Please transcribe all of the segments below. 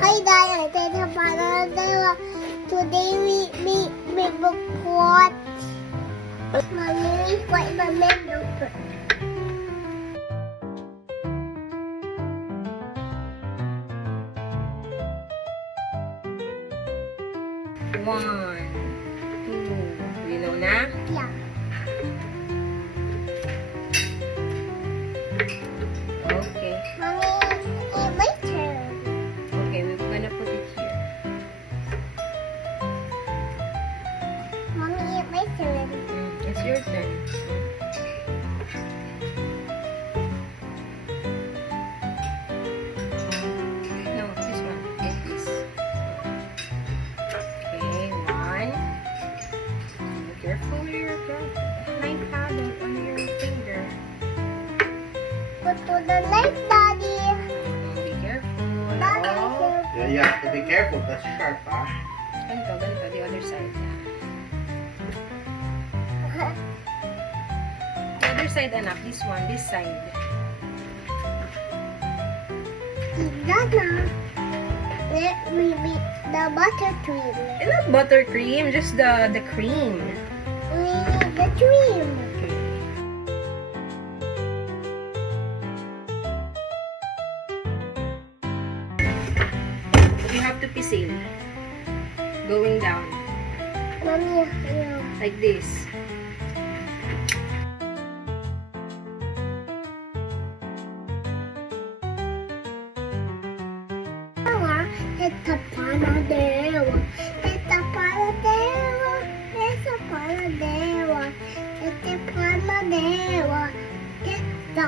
Hi guys, this is Panadella. Today we report. Mommy, what my menu? One, two. You know na? Yeah. Okay. Mommy, it's my turn. Okay, we're gonna put it here. Mommy, it's my turn. It's your turn. No, this one. Get this. Okay, one. Be careful with your knife paddle on your finger. Go to the left, Daddy. Be careful. Daddy, Oh. Yeah, you have to be careful. That's sharp, ah. Ganito, the other side. The other side, anak. This one, this side. Dada. Let me beat the buttercream. And not buttercream, just the cream. We need the cream. Okay. You have to pisil. Going down. Mommy, you. Like this. It's a Panadella. It's a Panadella. It's a Panadella. It's a Panadella. It's the.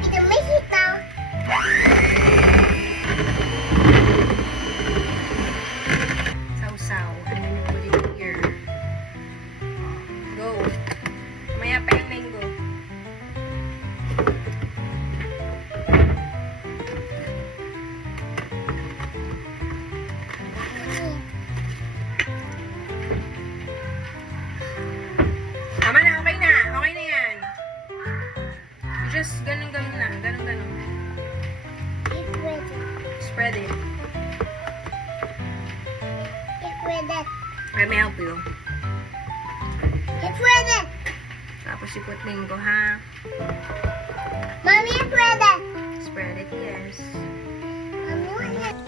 It's a Mexita. Sausaw. And then you put it here. Go. Maya pa yung mango. Tama na, okay na. Okay na yan. Just ganun-ganun na. Ganun-ganun. It's ready. Spread it. It's ready. Let me help you. It's ready. Tapos you put mango, ha? Mommy, it's ready. Spread it, yes. Mommy, what's it?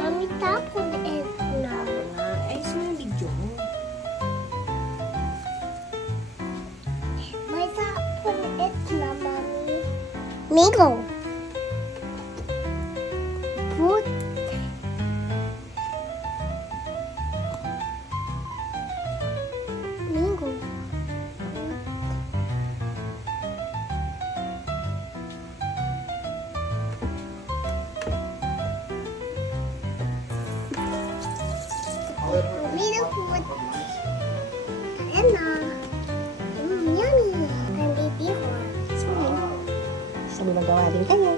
Mommy, tapon it na. Ayos mo yung video mo. May tapon it na, Mommy. Mango. Fruit. Mango. Little food. Ayan na. Yummy. Ang baby horse. Sabi magawa din kayo.